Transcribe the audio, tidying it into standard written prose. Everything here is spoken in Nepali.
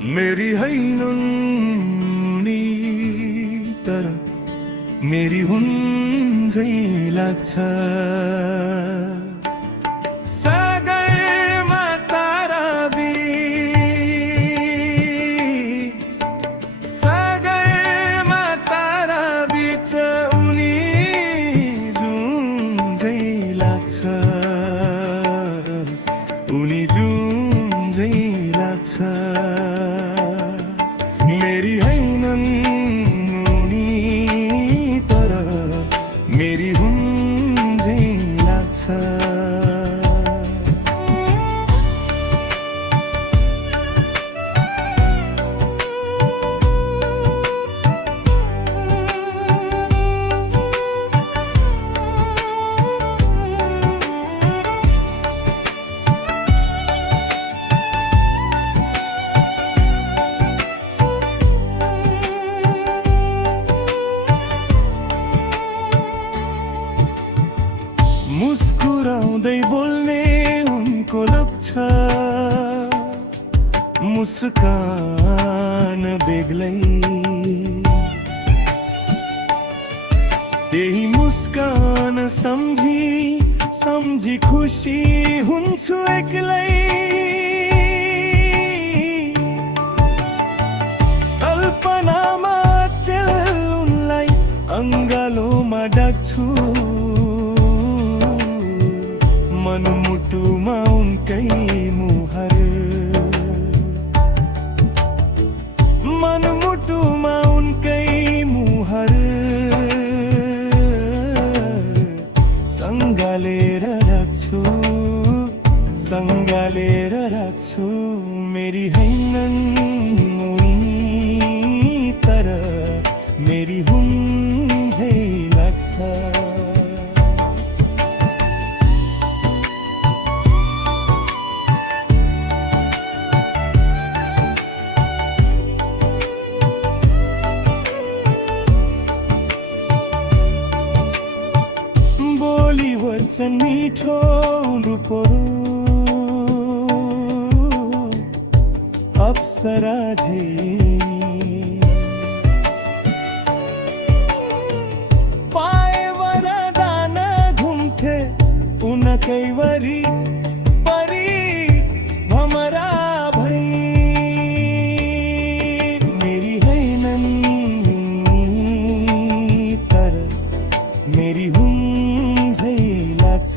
मेरी हैन उनी तर मेरी हुन् झै लाग्छ। सागरमा तारा बीच, सागरमा तारा बीच उनी जुन झै लाग्छ, उनी जुन झै लाग्छ। मेरी हैनन् उनी तर मेरी हुन् झै लाग्छ। मुस्कुराउँदै बोल्ने उनको लुक छ, मुस्कान बेग्लै। त्यही मुस्कान सम्झी सम्झी खुसी हुन्छु एक्लै। कल्पनामा चेल उनलाई अङ्गालोमा डाक्छु, मनमुटुमा उनकै मुहार, मनमुटुमा उनकै मुहार सँगालेर राख्छु, सँगालेर राख्छु। मेरी हैनन् उनी तर मेरी हुन् झै लाग्छ। बोली वचन मिठो रूपहरू अप्सरा झै। पाए वरदान घुम्थे उनकै वरी परी भमरा भई। मेरी हैनन् तर मेरी हुन् झै लाग्छ।